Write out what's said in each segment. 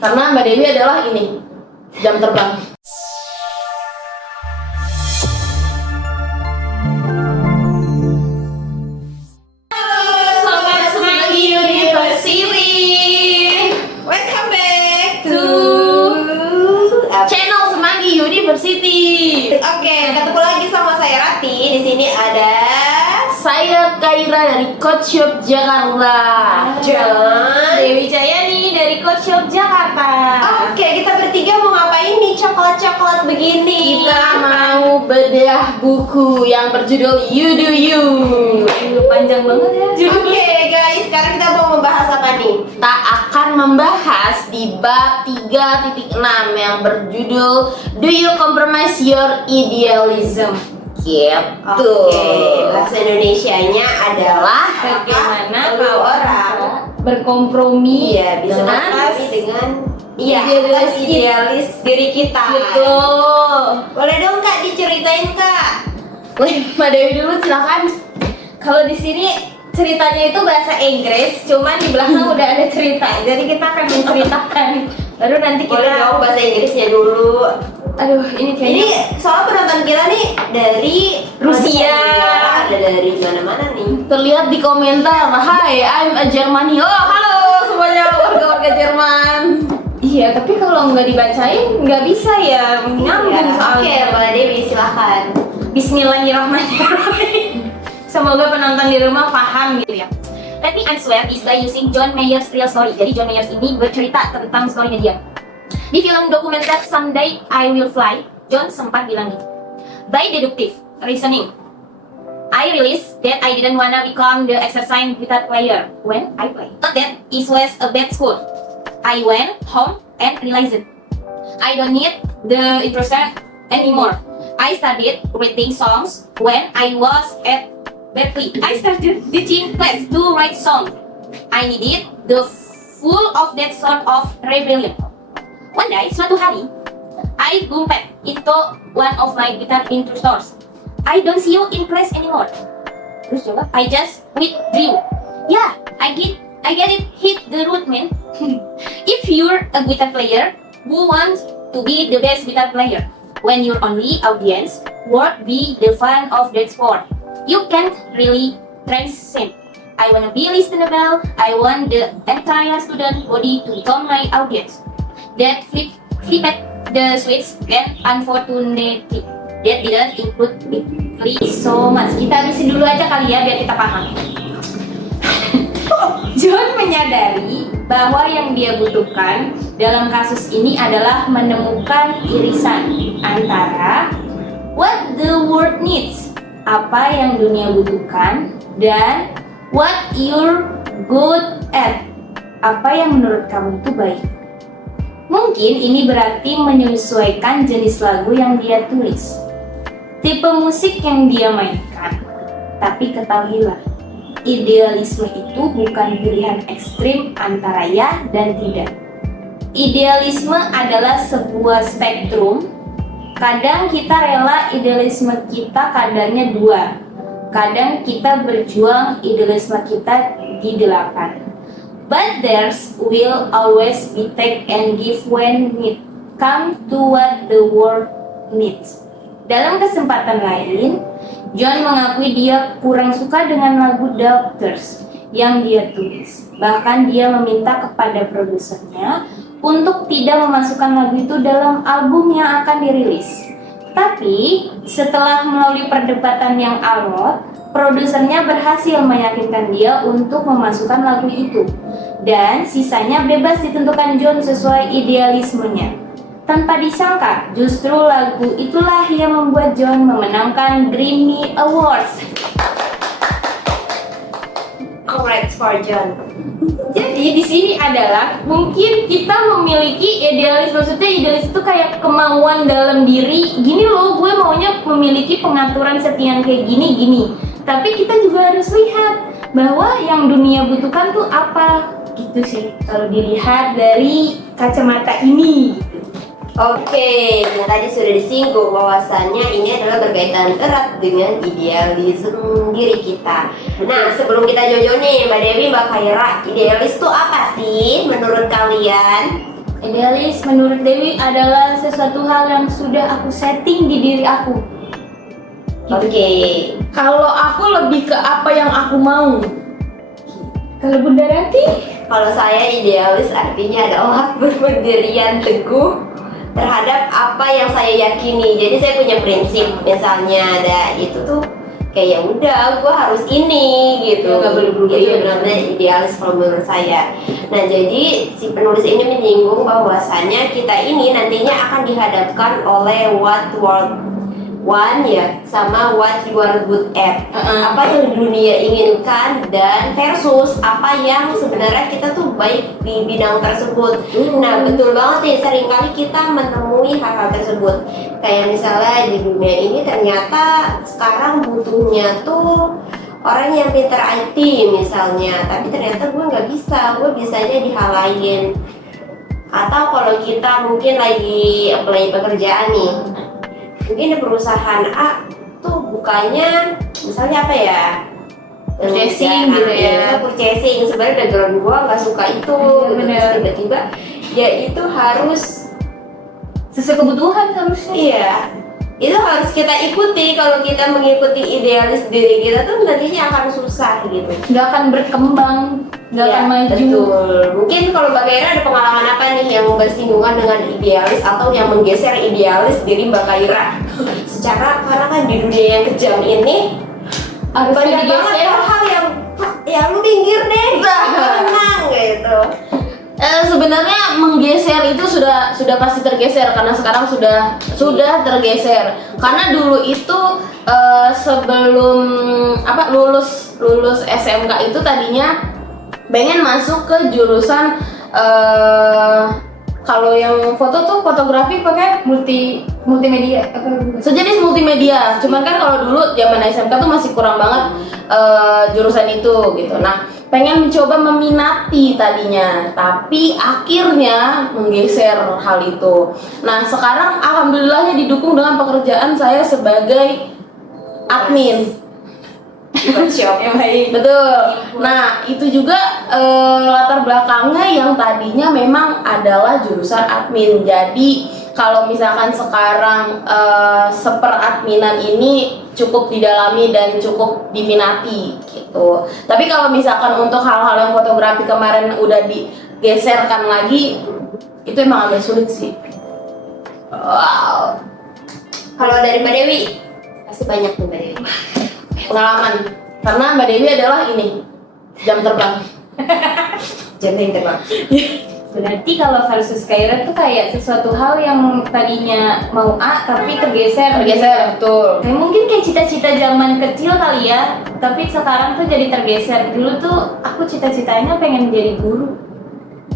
Karena Mbak Dewi adalah ini, jam terbang. Sobat Semanggi University, Welcome back to channel Semanggi University. Oke, ketemu lagi sama saya Rati. Di sini ada Saya Kaira dari Coach Shop Jakarta. John. Dewi Jayani dari Coach Shop Jakarta. Oke, kita bertiga mau ngapain nih coklat-coklat begini? Kita mau bedah buku yang berjudul You Do You. Panjang banget ya. Oke guys, sekarang kita mau membahas apa nih? Kita akan membahas di bab 3.6 yang berjudul Do You Compromise Your Idealism? Gitu. Oke, bahasa Indonesianya adalah Bagaimana lu kalau orang berkompromi iya bisa dengan berkompromi dengan idealis idealis diri kita. Betul. Boleh dong Kak diceritain Kak? Mbak Dewi dulu silakan. Kalau di sini ceritanya itu bahasa Inggris, cuman di belakang udah ada cerita. Jadi kita akan menceritakan. Baru nanti Boleh kita. dong bahasa Inggrisnya dulu. Aduh, ini kayaknya. Ini soal penonton kita nih dari Rusia. ada dari mana-mana nih. Terlihat di komentar, Hai, I'm a Germany. Oh, halo semuanya warga-warga Jerman. Iya, tapi kalau nggak dibacain nggak bisa ya nyambung Iya, Oke, soalnya. Mbak Dewi silahkan. Bismillahirrahmanirrahim. Semoga penonton di rumah paham gitu ya. Let me answer is by using John Mayer's real story. Jadi John Mayer ini bercerita tentang story-nya dia. Di film dokumenter Someday I Will Fly, John sempat bilang gitu. By deductive reasoning, I realized that I didn't wanna become the exercise guitar player when I play. Not that it was a bad school. I went home and realized it. I don't need the instruction anymore. I started writing songs when I was at Berkeley. I started teaching class to write songs. I needed the full of that sort of rebellion. One day, suatu hari, I bumped into one of my guitar instructors. I don't see you in class anymore. Terus coba, I just withdrew. Yeah, I get it, hit the road, man. If you're a guitar player who wants to be the best guitar player, when your only audience would be the fan of that sport, you can't really transcend. I wanna be listenable. I want the entire student body to become my audience. That flipped the switch, and unfortunately that didn't include me. Please so much. Kita habisin dulu aja kali ya biar kita paham. John menyadari bahwa yang dia butuhkan dalam kasus ini adalah menemukan irisan antara what the world needs, apa yang dunia butuhkan, dan what you're good at, apa yang menurut kamu itu baik. Mungkin ini berarti menyesuaikan jenis lagu yang dia tulis, tipe musik yang dia mainkan. Tapi ketahuilah, idealisme itu bukan pilihan ekstrim antara ya dan tidak. Idealisme adalah sebuah spektrum. Kadang kita rela idealisme kita kadarnya 2. Kadang kita berjuang idealisme kita di 8. But there's will always be take and give when need come to what the world needs. Dalam kesempatan lain, John mengakui dia kurang suka dengan lagu Doctors yang dia tulis. Bahkan dia meminta kepada produsernya untuk tidak memasukkan lagu itu dalam album yang akan dirilis. Tapi setelah melalui perdebatan yang alot, produsernya berhasil meyakinkan dia untuk memasukkan lagu itu. Dan sisanya bebas ditentukan John sesuai idealismenya. Tanpa disangka, justru lagu itulah yang membuat John memenangkan Grammy Awards. Congrats for John. Jadi di sini adalah mungkin kita memiliki idealis, maksudnya idealis itu kayak kemauan dalam diri. Gini loh, gue maunya memiliki pengaturan settingan kayak gini. Tapi kita juga harus lihat bahwa yang dunia butuhkan tuh apa, gitu sih. Kalau dilihat dari kacamata ini. Gitu. Oke, nah tadi sudah disinggung bahwasannya ini adalah berkaitan erat dengan idealisme diri kita. Nah, sebelum kita jojo nih, Mbak Dewi, Mbak Kaira, idealis itu apa sih menurut kalian? Idealis menurut Dewi adalah sesuatu hal yang sudah aku setting di diri aku. Oke. Kalau aku lebih ke apa yang aku mau. Kalau Bunda Ranti? Kalau saya idealis artinya adalah berpendirian teguh terhadap apa yang saya yakini. Jadi saya punya prinsip, misalnya ada itu tuh kayak ya udah gue harus ini gitu. Nggak boleh berubah. Itu benar-benar idealis kalau menurut saya. Nah jadi si penulis ini menyinggung bahwasannya kita ini nantinya akan dihadapkan oleh what world one ya sama what you are good at. Apa yang dunia inginkan dan versus apa yang sebenarnya kita tuh baik di bidang tersebut. Nah betul banget nih, seringkali kita menemui hal-hal tersebut. Kayak misalnya di dunia ini ternyata sekarang butuhnya tuh orang yang pinter IT misalnya, tapi ternyata gue nggak bisa, gue bisanya di hal lain. Atau kalau kita mungkin lagi apply pekerjaan nih, mungkin di perusahaan A tuh bukannya misalnya apa ya, Purchasing gitu ya. Purchasing, sebenarnya background gua nggak suka itu gitu. bener. Terus tiba-tiba ya itu harus Sesuai kebutuhan harusnya. iya, itu harus kita ikuti. Kalau kita mengikuti idealis diri kita tuh nantinya akan susah gitu. Nggak akan berkembang, nggak Iya, akan maju. betul. Mungkin kalau Mbak Kaira ada pengalaman apa nih yang bersinggungan dengan idealis atau yang menggeser idealis diri Mbak Kaira? Secara karena kan di dunia yang kejam ini Harusnya banyak banget digeser. hal-hal yang ya lu minggir deh, tenang gitu. Sebenarnya menggeser itu sudah pasti tergeser karena sekarang sudah tergeser. Karena dulu itu sebelum lulus SMK itu tadinya pengen masuk ke jurusan kalau yang foto tuh fotografi pakai multimedia sejenis multimedia. Cuman kan kalau dulu zaman SMK tuh masih kurang banget jurusan itu gitu. Nah, pengen mencoba meminati tadinya, tapi akhirnya menggeser hal itu. Nah, sekarang alhamdulillahnya didukung dengan pekerjaan saya sebagai admin. Workshop yang baik. Betul. Nah, itu juga latar belakangnya yang tadinya memang adalah jurusan admin. Jadi, kalau misalkan sekarang seperadminan ini cukup didalami dan cukup diminati gitu. Tapi kalau misalkan untuk hal-hal yang fotografi kemarin udah digeserkan lagi, itu emang agak sulit sih. Wow. Kalau dari Mbak Dewi pasti banyak tuh Mbak Dewi. Pengalaman. Karena Mbak Dewi adalah ini jam terbang. Jam terbang. Berarti kalau versus Kaira tuh kayak sesuatu hal yang tadinya mau A tapi tergeser. Betul. Kayak mungkin kayak cita-cita zaman kecil kali ya, tapi sekarang tuh jadi tergeser. Dulu tuh aku cita-citanya pengen jadi guru,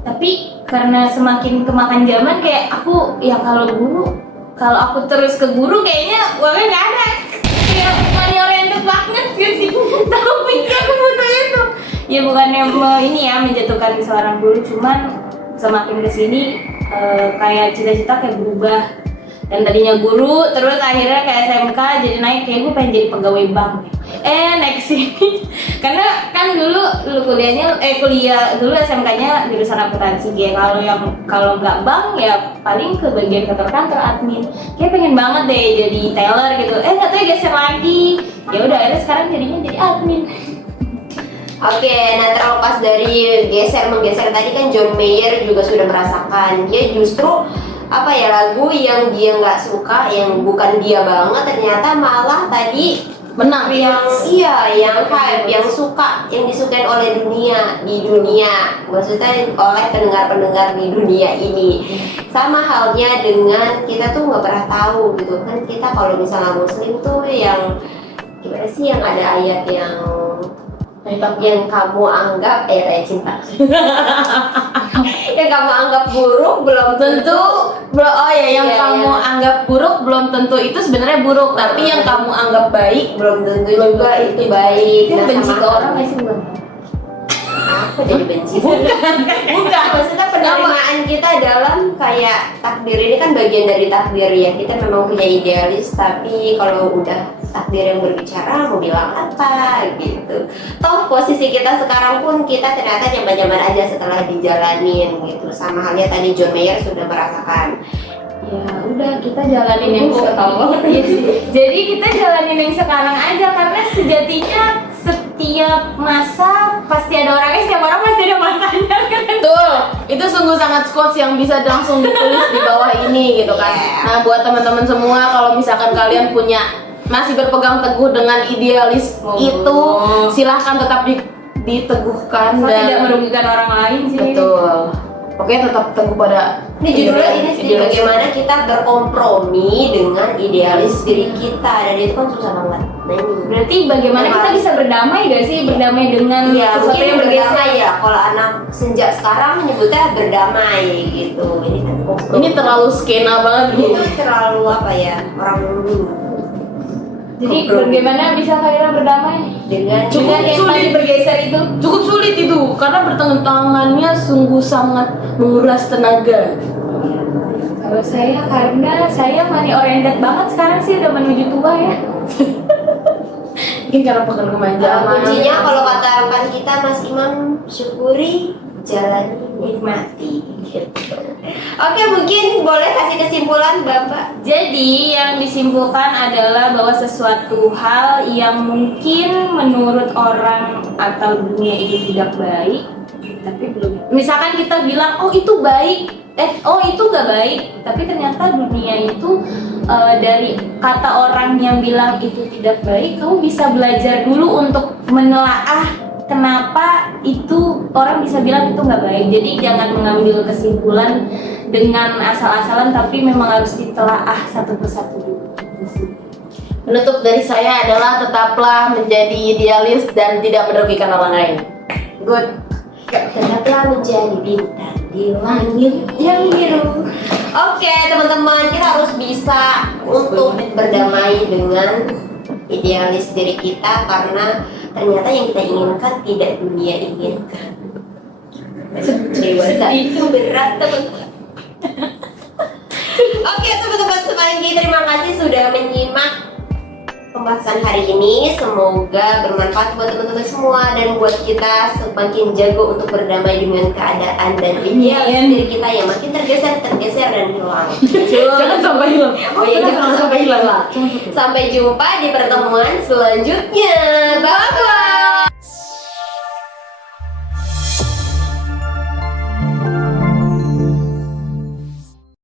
tapi karena semakin kemakan zaman kayak aku ya kalau aku terus ke guru kayaknya uangnya nggak ada. Kayak money oriented banget gitu sih. Tapi aku butuh itu. Ya bukannya ini ya menjatuhkan seorang guru, cuman semakin kesini kayak cita-cita kayak berubah. Dan tadinya guru, terus akhirnya kayak SMK jadi naik, kayak gue pengen jadi pegawai bank. Naik sini. Karena kan dulu kuliah dulu SMK-nya jurusan akuntansi ya. Kalau nggak bank ya paling ke bagian kantor admin. Kayak pengen banget deh jadi teller gitu. Nggak tahu geser lagi. Ya udah akhirnya sekarang jadinya jadi admin. Oke, nah terlepas dari menggeser tadi kan John Mayer juga sudah merasakan. Dia justru lagu yang dia nggak suka, yang bukan dia banget, ternyata malah tadi Menang. yang hype, yang disukai oleh di dunia, maksudnya oleh pendengar-pendengar di dunia ini. Sama halnya dengan kita tuh nggak pernah tahu gitu kan, kita kalau misalnya muslim tuh yang gimana sih, yang ada ayat yang kamu anggap ayat cinta yang kamu anggap buruk belum tentu kamu anggap buruk belum tentu itu sebenarnya buruk, tapi yang kamu anggap baik belum tentu juga itu baik. Itu Nah, benci sama ke orang nggak sih bukan? aku jadi benci bukan maksudnya penerimaan kita dalam kayak takdir ini kan bagian dari takdir ya. Kita memang punya idealis, tapi kalau udah takdir yang berbicara mau bilang apa gitu. Toh posisi kita sekarang pun kita ternyata nyaman-nyaman aja setelah dijalanin gitu. Sama halnya tadi John Mayer sudah merasakan. Ya udah kita jalanin yang ketawa. Iya sih. Jadi kita jalanin yang sekarang aja karena sejatinya setiap masa pasti ada orangnya, setiap orang pasti ada masanya kan. Betul, itu sungguh sangat quotes yang bisa langsung ditulis di bawah ini gitu kan. Yeah. Nah buat teman-teman semua, kalau misalkan kalian masih berpegang teguh dengan idealis itu, silahkan tetap diteguhkan Asal dan tidak merugikan orang lain sih. betul. Oke, tetap teguh pada Ini judulnya ini sih idealis. bagaimana kita berkompromi dengan idealis diri kita, dan itu kan susah banget. Nah ini Berarti bagaimana kita bisa berdamai gak sih? Berdamai dengan ya sesuatu mungkin yang berdamai bergeser. ya. Kalau anak senja sekarang menyebutnya berdamai gitu. Ini kan kompromi. Ini terlalu skena banget Ini Bu. tuh terlalu apa ya, orang dulu Jadi kompromi. bagaimana bisa Khaira berdamai dengan dengan yang sulit. tadi bergeser itu? Cukup sulit itu karena bertentangannya sungguh sangat menguras tenaga. Kalau saya karena saya money oriented banget sekarang sih, udah menuju tua ya. Mungkin karena pegang kemanjaan. kuncinya kalau kata rekan kita Mas Imam, syukuri, jalani, nikmati gitu. Oke, mungkin boleh kasih kesimpulan Bapak. Jadi yang disimpulkan adalah bahwa sesuatu hal yang mungkin menurut orang atau dunia ini tidak baik, tapi belum. Misalkan kita bilang, oh itu baik, oh itu gak baik, tapi ternyata dunia itu dari kata orang yang bilang itu tidak baik, kamu bisa belajar dulu untuk menelaah kenapa itu orang bisa bilang itu nggak baik. Jadi jangan mengambil kesimpulan dengan asal-asalan, tapi memang harus ditelaah satu persatu dulu. Penutup dari saya adalah tetaplah menjadi idealis dan tidak merugikan orang lain. Good. Tetaplah menjadi bintang di langit yang biru. Oke, teman-teman, kita harus bisa untuk berdamai dengan idealis diri kita, karena ternyata yang kita inginkan tidak dunia inginkan. Dewasa itu berat, teman-teman. Oke, teman-teman semanggi, terima kasih sudah menyimak pembahasan hari ini. Semoga bermanfaat buat teman-teman semua dan buat kita semakin jago untuk berdamai dengan keadaan dan idealis diri kita yang makin tergeser dan hilang. Jangan sampai hilang. Oh iya, jangan sampai hilang. Sampai jumpa di pertemuan selanjutnya. Bye bye.